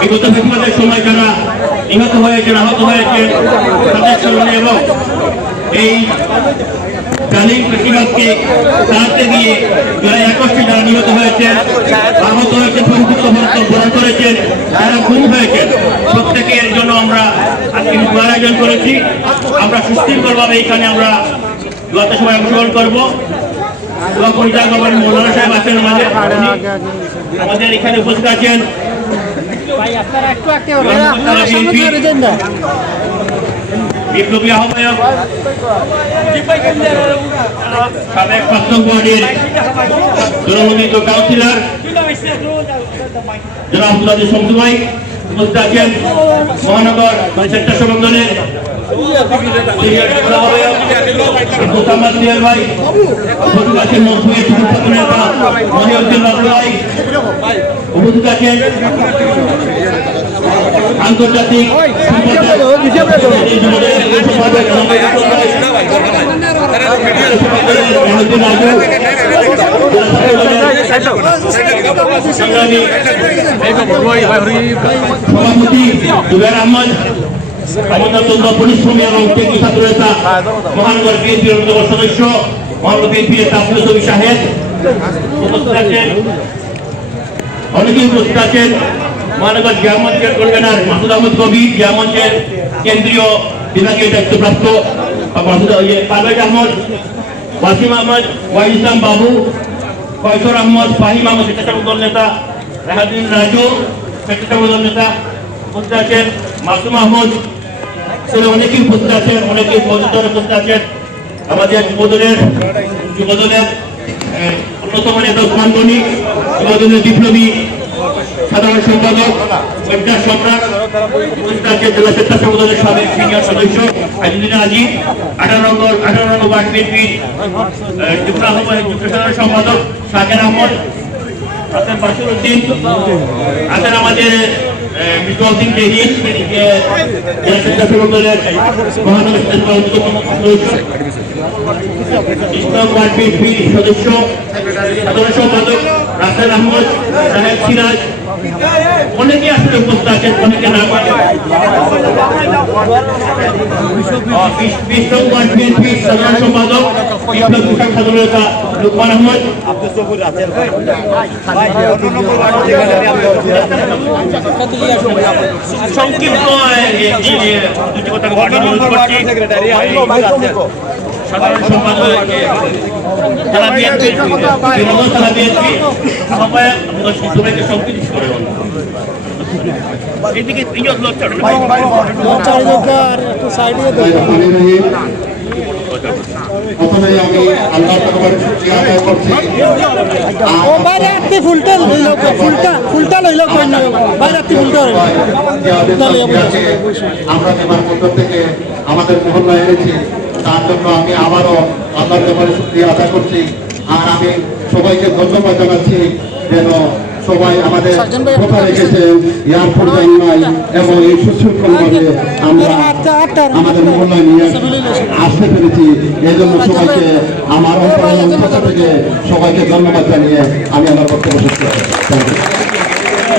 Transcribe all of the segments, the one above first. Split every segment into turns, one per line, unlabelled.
বিগত ফেসিবাদের সময় যারা নিহত হয়েছেন আহত হয়েছেন তাদের স্মরণে এবং এই জালিম ফেসিবাদকে তাড়াতে গিয়ে যারা একত্রে যারা নিহত হয়েছেন আহত হয়েছেন সংযুক্ত বরণ করেছেন, যারা গুম হয়েছেন, প্রত্যেকের জন্য আমরা আজকে দোয়া আয়োজন করেছি। আমরা সুশৃঙ্খলভাবে এখানে আমরা দোয়াতে সবাই অংশগ্রহণ করব। দোয়া সাহেব আছেন আমাদের আমাদের এখানে উপস্থিত আছেন বিপ্লবী আহ্বায়ক। সাবেক ওয়ার্ডের কাউন্সিলর। জনাব আব্দুল আজিজ শমসু ভাই উপস্থিত আছেন মহানগর সেক্টর নিয়াল ভাই উপস্থিত আছেন মজবুয়ের সংস্থাপন নেতা মহিউদ্দিন বাবু উপস্থিত আছেন আন্তর্জাতিক সভাপতি জুবের আহমদ আমাদের পরিশ্রমী এবং টেকি ছাত্র নেতা মহানগর বিএনপির অন্যতম সদস্য মহানগর বিএনপির নেতা আব্দুল সাহেব অনেকেই উপস্থিত আছেন, মহানগর জিয়ামঞ্চের কনভেনার মাসুদ আহমদ কবি জিয়ামঞ্চের কেন্দ্রীয় বিভাগীয় দায়িত্বপ্রাপ্ত ইয়ে পারভেজ আহমদ, ওয়াসিম আহমদ ইসলাম বাবু কয়সর আহমদ, ফাহিম আহমদ, স্বেচ্ছাসেবক দল নেতা রাহাদিন রাজু, স্বেচ্ছাসেবক দল নেতা, উপস্থিত আছেন মাসুম আহমদ অনেকেই উপস্থিত আছেন, অনেকেই পদতর উপস্থিত আছেন। আমাদের যুবদলের যুবদলের অন্যতম নেতা ওসমান গনি, যুবদলের বিপ্লবী সাধারণ সম্পাদক সজ্জার সম্রাট আছেন জেলা স্বেচ্ছাসেবক দলের সাবেক সিনিয়র সদস্য আজিদিন আজি, আঠারো নম্বর আঠারো নম্বর ওয়ার্ড বিএনপির যুক্ত সম্পাদক শাকের আহমদ আছেন উদ্দিন আছেন আমাদের মিসবাহ সিং জহির জেলা স্বেচ্ছাসেবক দলের মহানগর ইসলাম ওয়ার্ড সদস্য সাধারণ সম্পাদক রাসেল আহমদ সাহেব সিরাজ অনেকে আসলে উপস্থিত আছেন অনেকে নাম আছে বিষ্ণু ওয়ার্ড সাধারণ সম্পাদক বিপ্লব পোশাক সাধারণতা লুকমান আহমদ। সংক্ষিপ্ত সাধারণ সম্পাদক জেলা বিএনপি তৃণমূল জেলা বিএনপি আহ্বায়ক আমরা সবাইকে সংক্ষিপ্ত করে বলব এদিকে ইয়ত লোক চড়ে।
রহিম প্রথমে আমি আল্লাহ তাআলার শুকরিয়া আদায় করছি।
ও বাইরে আপনি ফুলটা লইল ফুলটা ফুলটা লইল কই বাইরে আপনি ফুলটা লইল
যে আদেশ আছে, আমরা বিমান বন্দর থেকে আমাদের মহল্লা এনেছি। তার জন্য আমি আবারও আল্লাহর ব্যাপারে শুক্রিয়া আদায় করছি। আর আমি সবাইকে ধন্যবাদ জানাচ্ছি যেন সবাই আমাদের কথা রেখেছে এয়ারপোর্ট যাই নাই এবং এই সুশৃঙ্খলভাবে আমরা আমাদের মহল্লায় নিয়ে আসতে পেরেছি। এই জন্য সবাইকে আমার অন্তর থেকে সবাইকে ধন্যবাদ জানিয়ে আমি আমার বক্তব্য শেষ করছি।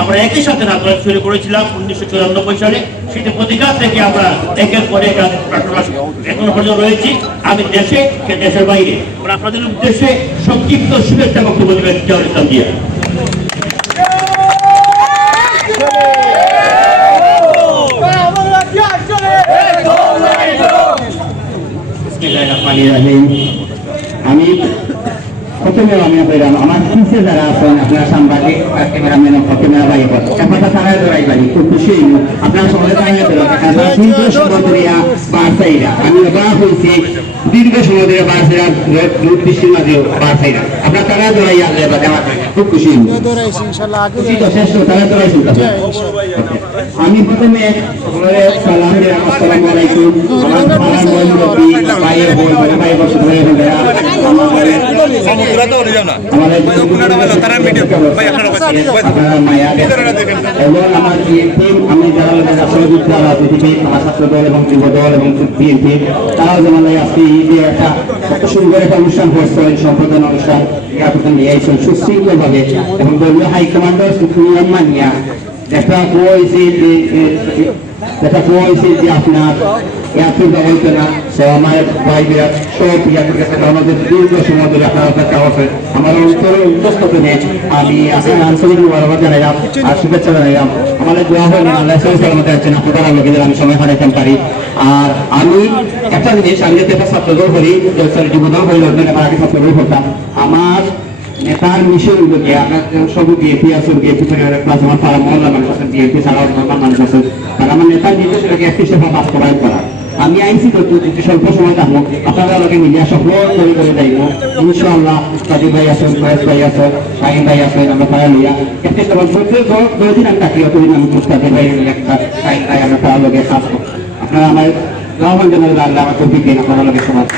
আমরা একই সাথে রাজনীতি শুরু করেছিলাম উনিশশো চুরানব্বই সালে। সেটি প্রতিকার থেকে আমরা একের পরে এখনও পর্যন্ত রয়েছি। আমি দেশে, সে দেশের বাইরে। আমরা আপনাদের উদ্দেশ্যে সংক্ষিপ্ত শুভেচ্ছা বক্তব্য দেবেন দিয়ে
আমি প্রথমে আমি আপনার আমার পিছে যারা আছেন আপনার সাংবাদিক ক্যামেরাম্যান দৌড়াই খুব খুশি আপনার সবাই দাঁড়িয়ে দিল দীর্ঘ সময় ধরে বারসাইরা আমি অবাক হয়েছি দীর্ঘ সময় ধরে বারসাইরা বৃষ্টির মাঝে বারসাইরা। আপনার তারা দৌড়াই খুব খুশি খুশি তারা শুনতে আমি প্রথমে সকলের সালাম আসসালামু আলাইকুম। আমার বন্ধু বোন ভাই বসে এবং আমার বিএনপি আমি যারা লোকের সহযোগিতা যারা পৃথিবী আমার ছাত্র দল এবং যুব দল এবং বিএনপি তারাও যেমন আজকে এই যে একটা কত সুন্দর একটা অনুষ্ঠান করছেন সম্প্রদান অনুষ্ঠান নিয়ে সুশৃঙ্খলভাবে। এবং দলীয় হাইকমান্ডার নিয়ম মানিয়া দেখা হয়েছে যে দেখা হয়েছে যে আপনার ইয়াকুর ব্যবহৃত না সে আমার ভাইদের সব ইয়াকুর কাছে আমাদের দীর্ঘ আমি সময় হারাইতে পারি আর আমি একটা জিনিস আমি যদি একটা ছাত্রদল করি ছাত্রদল করতাম আমার নেতার মিশন উদ্যোগে আপনার সব বিএপি আছে, বিএপি প্লাস আমার পাড়া মহল্লা মানুষ আছে, বিএপি ছাড়াও নর্মাল মানুষ আছে। আর আমার নেতার নির্দেশনাকে একটি সেবা বাস্তবায়ন করা। আমি আইসি করতে যদি স্বল্প সময় থাকব। আপনারা লোকে মিলিয়া সফল করে করে যাইব ইনশাআল্লাহ, কাজী ভাই আছেন, ফয়েজ ভাই আছে শাহিন ভাই আছেন, আমরা পাড়া লইয়া একটি সেবা দশদিন আমি থাকি, অতদিন আমি কাজী ভাই একটা শাহিন ভাই আমরা পাড়া লোকে কাজ আপনারা আমার গ্রাম অঞ্চলের আল্লাহ আমার কবি দিন, আপনারা লোকে সমাজ